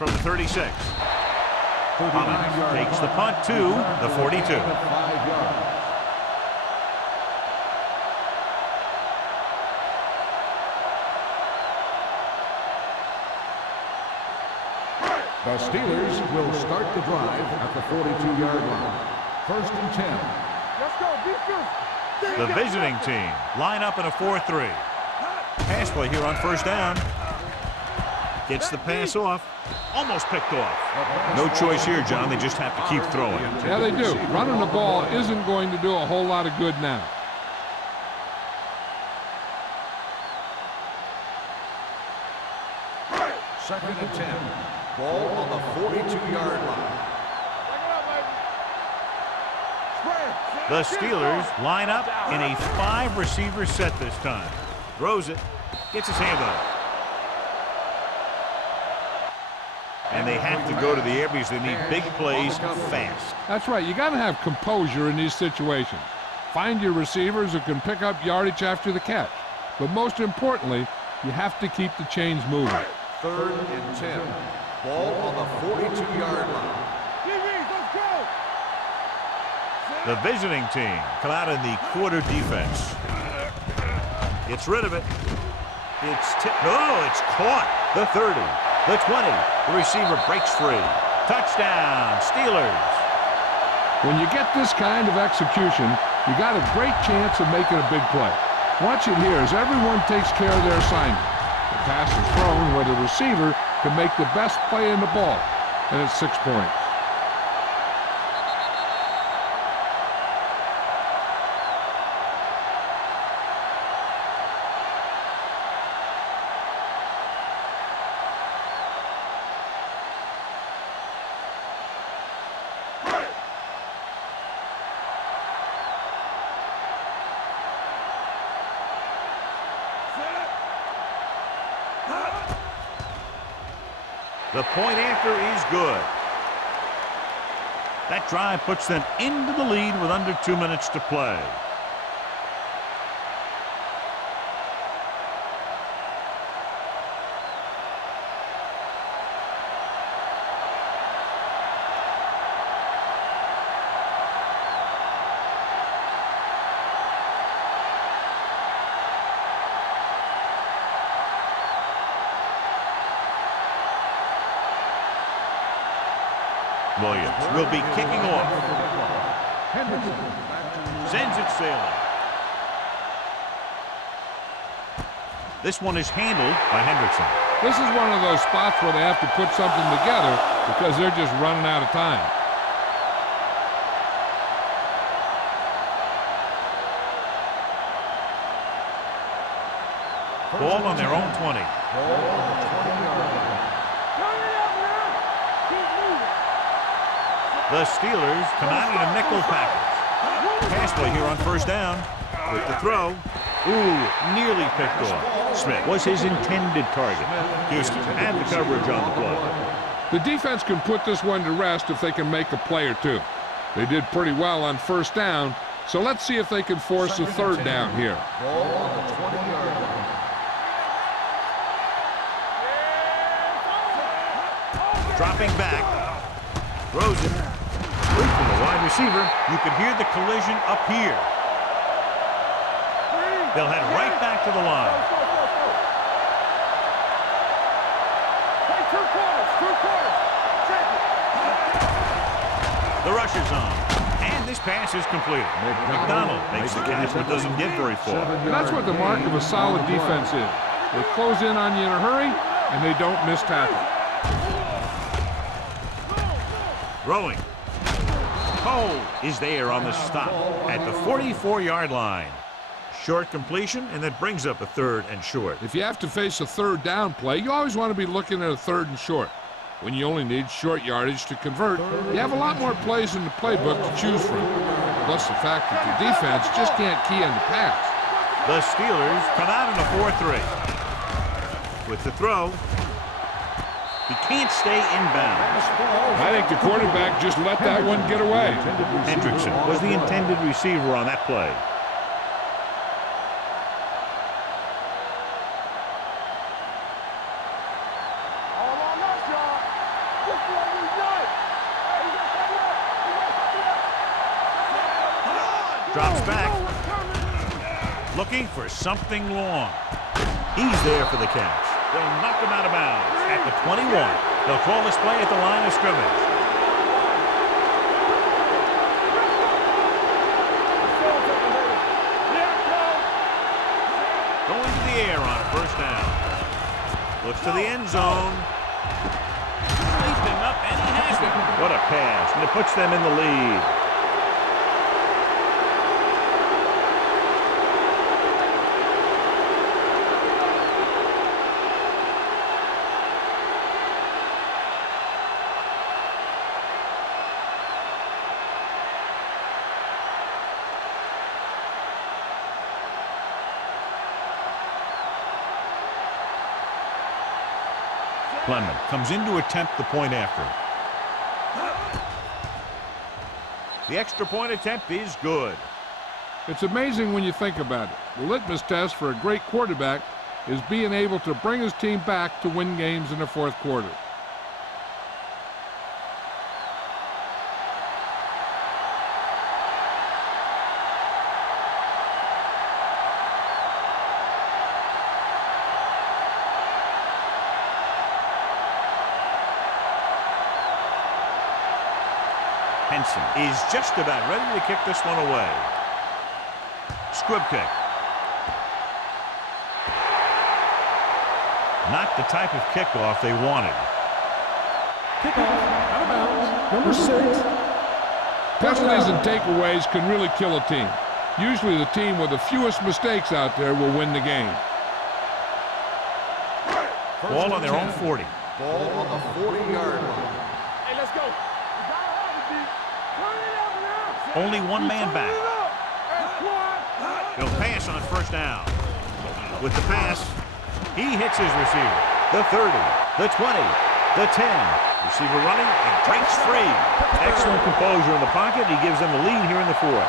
From the 36. Hollings takes the punt to the 42. The Steelers will start the drive at the 42-yard line. First and 10. Let's go. Be good. The visiting team line up in a 4-3. Pass play here on first down. Gets the pass off. Almost picked off. No choice here, John. They just have to keep throwing. Yeah, they do. Running the ball isn't going to do a whole lot of good now. Second and 10. Ball on the 42-yard line. The Steelers line up in a 5-receiver set this time. Throws it. Gets his hand on it. And they have to go to the air because they need big plays fast. That's right. You got to have composure in these situations. Find your receivers who can pick up yardage after the catch. But most importantly, you have to keep the chains moving. Third and 10. Ball on the 42-yard line. Let's go. The visiting team come out in the quarter defense. Gets rid of it. It's tipped. No, it's caught. The 30. The 20. The receiver breaks free. Touchdown, Steelers. When you get this kind of execution, you got a great chance of making a big play. Watch it here as everyone takes care of their assignment. The pass is thrown where the receiver can make the best play in the ball, and it's 6 points. The point after is good. That drive puts them into the lead with under 2 minutes to play. Williams will be kicking off. Sends it sailing. This one is handled by Hendrickson. This is one of those spots where they have to put something together because they're just running out of time. Ball on their own 20. The Steelers come out in a nickel package. Pass play here on first down. With the throw. Ooh, nearly picked off. Smith was his intended target. Houston had the coverage on the play. The defense can put this one to rest if they can make a play or two. They did pretty well on first down, so let's see if they can force a third down here. Dropping back. Throws it. Great from the wide receiver. You could hear the collision up here. They'll head right back to the line. The rush is on. And this pass is completed. McDonald makes the catch but doesn't get very far. And that's what the mark of a solid defense is. They close in on you in a hurry, and they don't miss tackle. Throwing. Cole is there on the stop at the 44-yard line. Short completion, and that brings up a third and short. If you have to face a third down play, you always want to be looking at a third and short. When you only need short yardage to convert, you have a lot more plays in the playbook to choose from. Plus the fact that the defense just can't key in the pass. The Steelers come out in a 4-3. With the throw, he can't stay inbound. I think the quarterback just let that one get away. Hendrickson was the intended receiver on that play. Drops back. Looking for something long. He's there for the catch. They'll knock him out of bounds at the 21. They'll call this play at the line of scrimmage. Going to the air on a first down. Looks to the end zone. Leaping up, and he has it. What a pass, and it puts them in the lead. Clement comes in to attempt the point after. The extra point attempt is good. It's amazing when you think about it. The litmus test for a great quarterback is being able to bring his team back to win games in the fourth quarter. Henson is just about ready to kick this one away. Squib kick. Not the type of kickoff they wanted. Kickoff out of bounds. Number 6. Penalties and takeaways can really kill a team. Usually the team with the fewest mistakes out there will win the game. Ball on their own 40. Ball on the 40-yard line. Hey, let's go. Only one man back. He'll pass on first down. With the pass, he hits his receiver. The 30, the 20, the 10. Receiver running and breaks free. Excellent composure in the pocket. He gives them the lead here in the fourth.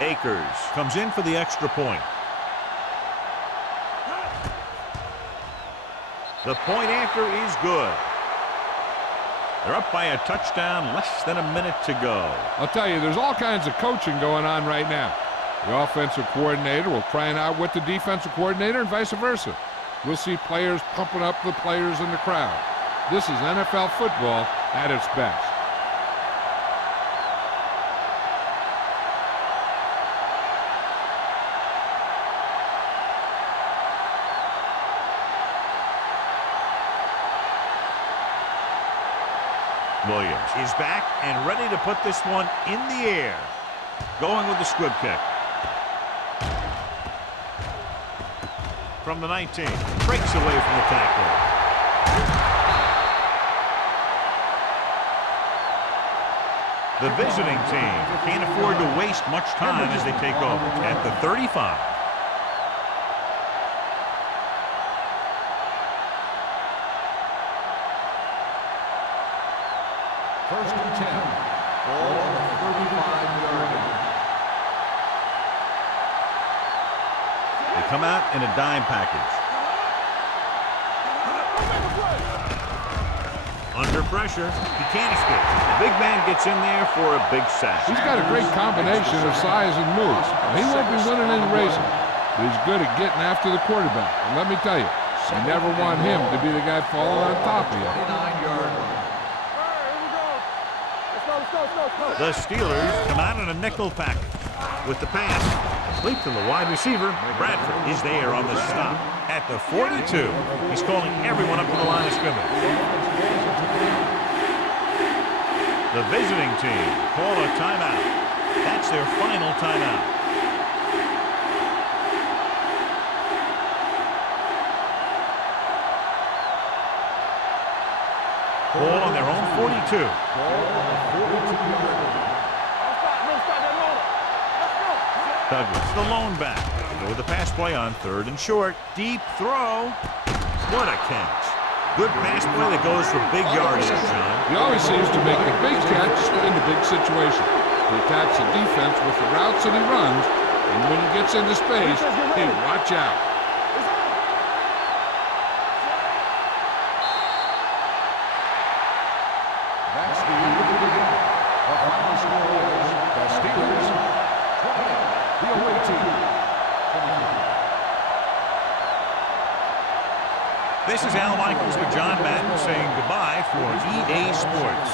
Akers comes in for the extra point. The point after is good. They're up by a touchdown, less than a minute to go. I'll tell you, there's all kinds of coaching going on right now. The offensive coordinator will try and outwit the defensive coordinator and vice versa. We'll see players pumping up the players in the crowd. This is NFL football at its best. Williams is back and ready to put this one in the air. Going with the squib kick. From the 19. Breaks away from the tackle. The visiting team can't afford to waste much time as they take over at the 35. First and 10. Ball on the 35-yard line. They come out in a dime package. Under pressure, he can't escape. The big man gets in there for a big sack. He's got a great combination of size and moves. He won't be winning any races, but he's good at getting after the quarterback. And let me tell you, you never want him to be the guy falling on top of you. 29-yard line. The Steelers come out in a nickel package with the pass. Complete to the wide receiver. Bradford is there on the stop at the 42. He's calling everyone up to the line of scrimmage. The visiting team call a timeout. That's their final timeout. Ball on their own 42. Douglas, the lone back. They go with the pass play on 3rd and short. Deep throw. What a catch. Good pass play that goes for big yardage, John. He always seems to make a big catch in the big situation. He attacks the defense with the routes that he runs, and when he gets into space, hey, watch out. That's the end of the game. The final score is the Steelers 20, the away team 23. This is Al Michaels with John Madden saying goodbye for EA Sports.